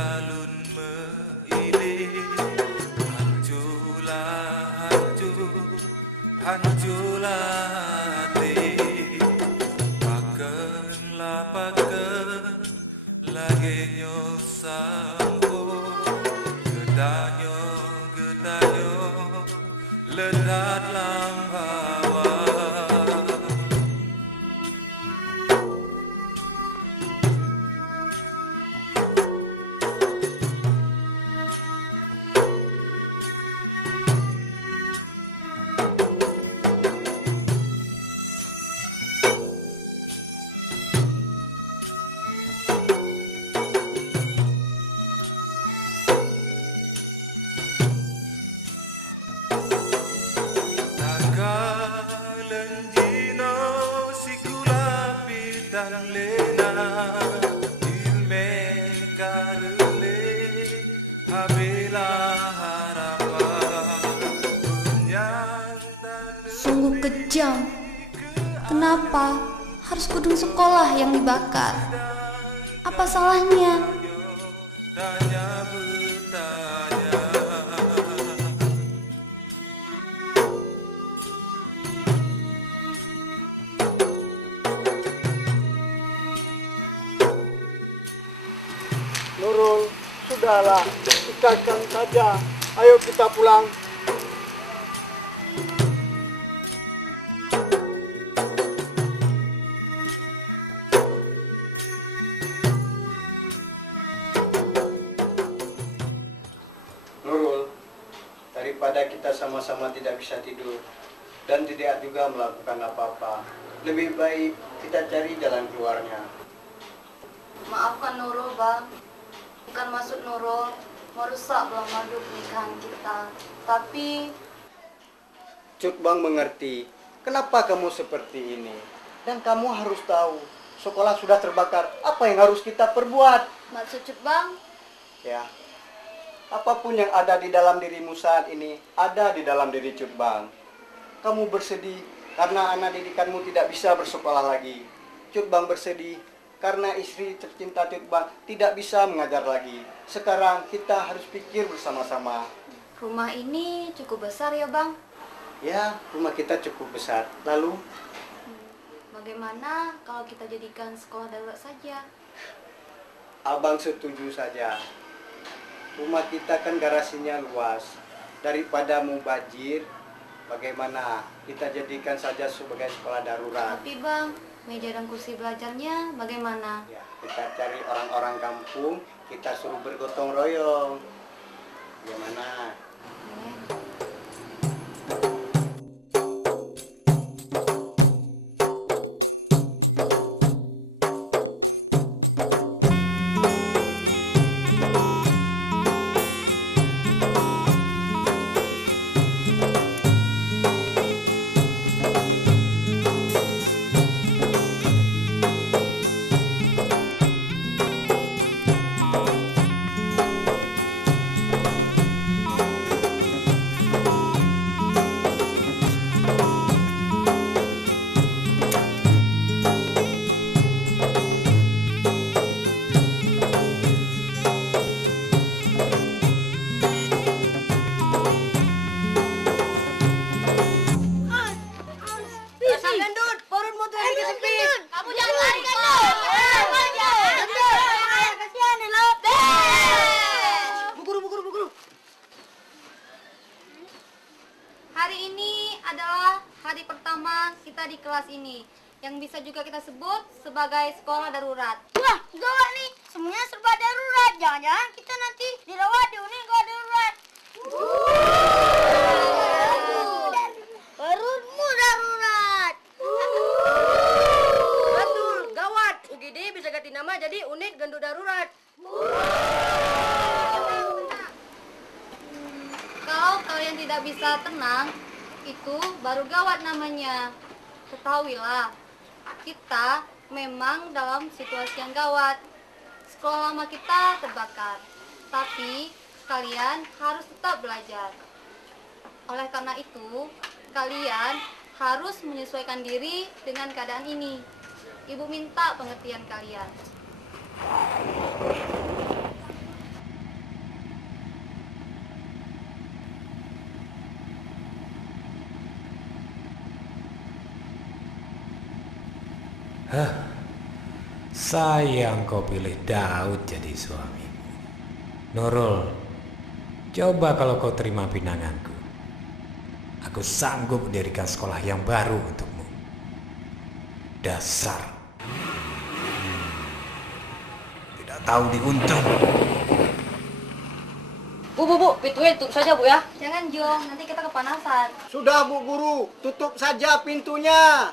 alun meilir, hancurlah hancur, hancurlah hati. Pakenlah paken, lagi nyosampo, gedanyo gedanyo, ledat lam hawa. Lenjino sikula pitan lena ilmen karele habila harapan penyantan. Sungguh kejam. Kenapa harus gedung sekolah yang dibakar? Apa salahnya? Tanya bertanya. Nurul, sudahlah, ikatkan saja. Ayo kita pulang. Nurul, daripada kita sama-sama tidak bisa tidur dan tidak juga melakukan apa-apa, lebih baik kita cari jalan keluarnya. Maafkan Nurul, Bang. Bukan maksud Nurul merusak belah madu pernikahan kita. Tapi Cut Bang mengerti kenapa kamu seperti ini. Dan kamu harus tahu, sekolah sudah terbakar. Apa yang harus kita perbuat? maksud Cut Bang, Ya, apapun yang ada di dalam dirimu saat ini, ada di dalam diri Cut Bang. Kamu bersedih karena anak didikanmu tidak bisa bersekolah lagi. Cut Bang bersedih karena istri tercinta Cut Bang tidak bisa mengajar lagi. Sekarang kita harus pikir bersama-sama. rumah ini cukup besar ya, Bang. Ya, rumah kita cukup besar. Lalu, Bagaimana kalau kita jadikan sekolah darurat saja? Abang setuju saja. Rumah kita kan garasinya luas. Daripada mubazir, bagaimana kita jadikan saja sebagai sekolah darurat. Tapi Bang, meja dan kursi belajarnya bagaimana? Ya, kita cari orang-orang kampung, kita suruh bergotong royong. Gimana? Hari ini adalah hari pertama kita di kelas ini, yang bisa juga kita sebut sebagai sekolah darurat. Wah, gawat nih. Semuanya serba darurat. Jangan-jangan kita nanti dirawat di unit gawat darurat. Perutmu darurat. Betul, gawat. UGD bisa ganti nama jadi unit gendut darurat. Kalau kalian tidak bisa tenang, itu baru gawat namanya. Ketahuilah, kita memang dalam situasi yang gawat. Sekolah lama kita terbakar, tapi kalian harus tetap belajar. Oleh karena itu, kalian harus menyesuaikan diri dengan keadaan ini. Ibu minta pengertian kalian. Sayang kau pilih Daud jadi suami. Nurul, coba kalau kau terima pinanganku. Aku sanggup mendirikan sekolah yang baru untukmu. Dasar tidak tahu diuntung. Bu, pintunya tutup saja Bu ya. Jangan Jong, nanti kita kepanasan. Sudah Bu Guru, tutup saja pintunya.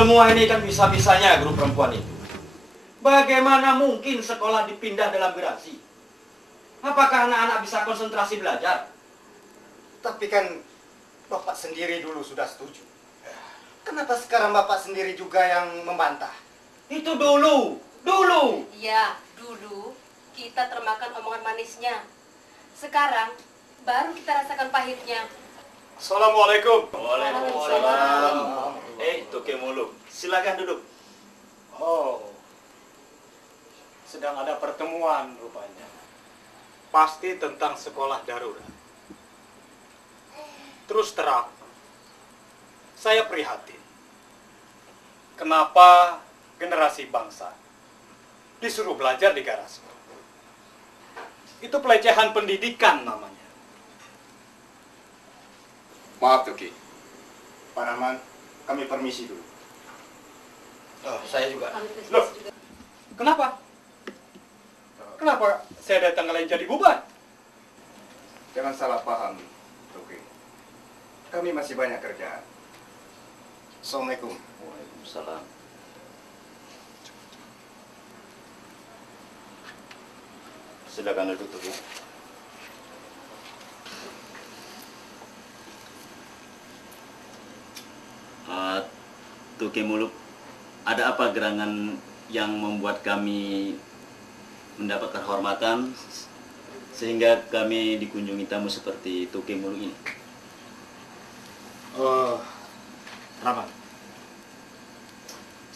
Semua ini kan bisa-bisanya guru perempuan itu. Bagaimana mungkin sekolah dipindah dalam gerasi? Apakah anak-anak bisa konsentrasi belajar? Tapi kan Bapak sendiri dulu sudah setuju. Kenapa sekarang Bapak sendiri juga yang membantah? Itu dulu. Iya, dulu kita termakan omongan manisnya. Sekarang baru kita rasakan pahitnya. Assalamualaikum. Waalaikumsalam. Tuke Muluk. Silakan duduk. Oh, sedang ada pertemuan rupanya. Pasti tentang sekolah darurat. Terus terang, saya prihatin. Kenapa generasi bangsa disuruh belajar di garasi. Itu pelecehan pendidikan namanya. Maaf Tuki. Pak Rahman, kami permisi dulu. Oh, saya juga. Loh, kenapa? Kenapa saya datang kalian jadi bubar? Jangan salah paham, Tuki. Kami masih banyak kerjaan. Assalamualaikum. Waalaikumsalam. Silakan duduk, Tuki. Tuki Muluk, ada apa gerangan yang membuat kami mendapat kehormatan sehingga kami dikunjungi tamu seperti Tuki Muluk ini? Rahman,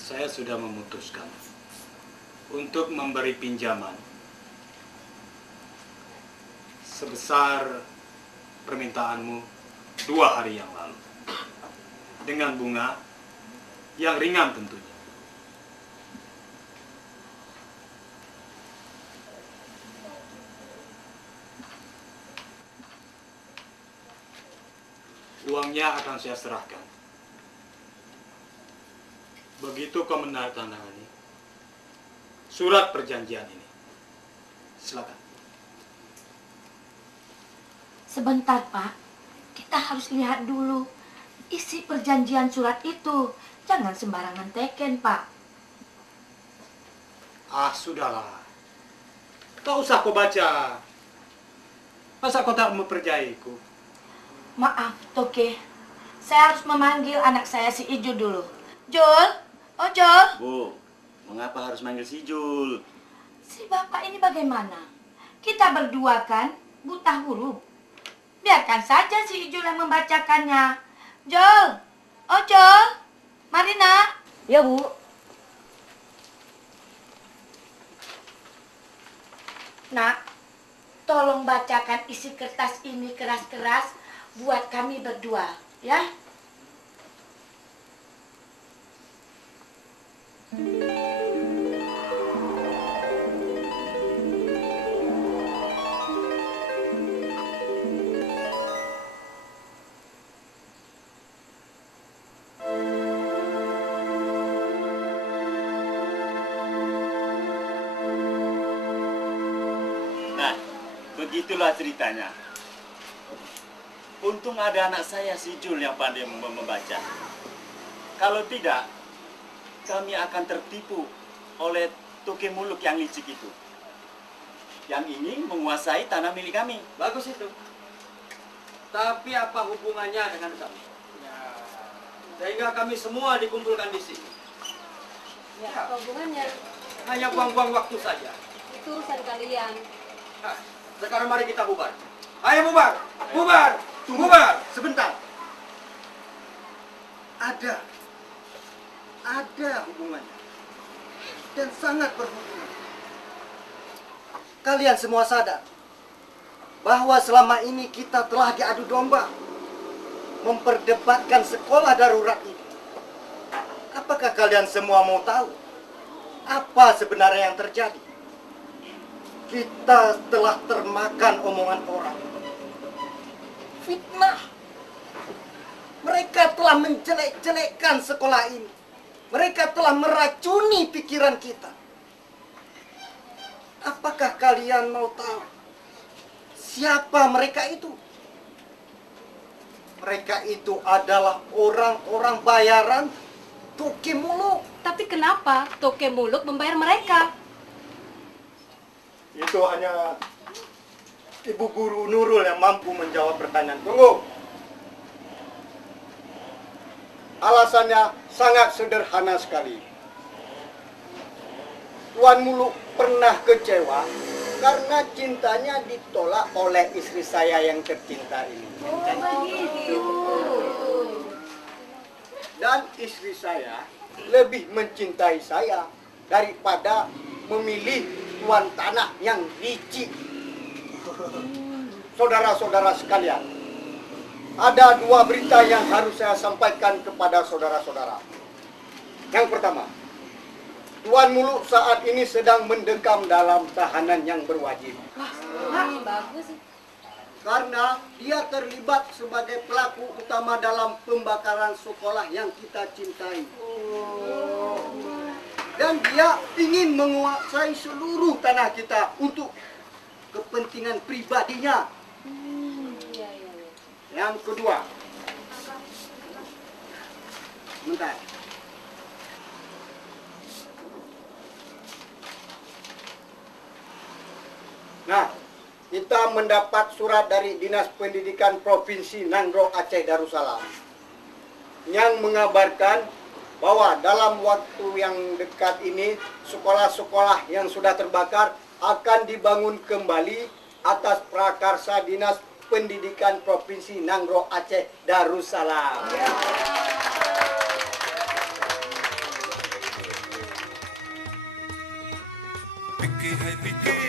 saya sudah memutuskan untuk memberi pinjaman sebesar permintaanmu 2 hari yang lalu dengan bunga yang ringan tentunya. Uangnya akan saya serahkan begitu kau menandatangani surat perjanjian ini. Silakan. Sebentar, Pak. Kita harus lihat dulu isi perjanjian surat itu. Jangan sembarangan teken, Pak. Ah, sudahlah. Tak usah kau baca. Masa kau tak mempercayaiku? Maaf, Toke. Saya harus memanggil anak saya si Ijo dulu. Jul, oh Jul. Bu, mengapa harus manggil si Jul? Si bapak ini bagaimana? Kita berdua kan buta huruf. Biarkan saja si Ijul yang membacakannya. Jul, oh Jul, mari nak. Ya, Bu. Nak, tolong bacakan isi kertas ini keras-keras buat kami berdua, ya. Nah, begitulah ceritanya. Untung ada anak saya si Jul yang pandai membaca. Kalau tidak, kami akan tertipu oleh Tuki Muluk yang licik itu, yang ingin menguasai tanah milik kami. Bagus itu. Tapi apa hubungannya dengan kami? Ya, sehingga kami semua dikumpulkan di sini. Ya, apa hubungannya? Hanya buang-buang waktu saja. Itu urusan kalian. Nah, sekarang mari kita bubar. Ayo bubar! Bubar! Bubar! Sebentar. Ada hubungannya. Dan sangat berhubungan. Kalian semua sadar bahwa selama ini kita telah diadu domba memperdebatkan sekolah darurat ini. Apakah kalian semua mau tahu apa sebenarnya yang terjadi? Kita telah termakan omongan orang. Fitnah. Mereka telah menjelek-jelekkan sekolah ini. Mereka telah meracuni pikiran kita. Apakah kalian mau tahu siapa mereka itu? Mereka itu adalah orang-orang bayaran Tuki Muluk. Tapi kenapa Toke Muluk membayar mereka? Itu hanya Ibu Guru Nurul yang mampu menjawab pertanyaan. Tunggu. Alasannya sangat sederhana sekali. Tuan Muluk pernah kecewa karena cintanya ditolak oleh istri saya yang tercinta ini. Dan istri saya lebih mencintai saya daripada memilih tuan tanah yang licik. Saudara-saudara sekalian, ada 2 berita yang harus saya sampaikan kepada saudara-saudara. Yang pertama, Tuan Muluk saat ini sedang mendekam dalam tahanan yang berwajib. Bagus sih. Karena dia terlibat sebagai pelaku utama dalam pembakaran sekolah yang kita cintai. Dan dia ingin menguasai seluruh tanah kita untuk kepentingan pribadinya. Yang kedua, bentar. Nah, kita mendapat surat dari Dinas Pendidikan Provinsi Nanggroe Aceh Darussalam yang mengabarkan bahwa dalam waktu yang dekat ini sekolah-sekolah yang sudah terbakar akan dibangun kembali atas prakarsa Dinas Pendidikan Provinsi Nanggroe Aceh Darussalam. Fikir hai fikir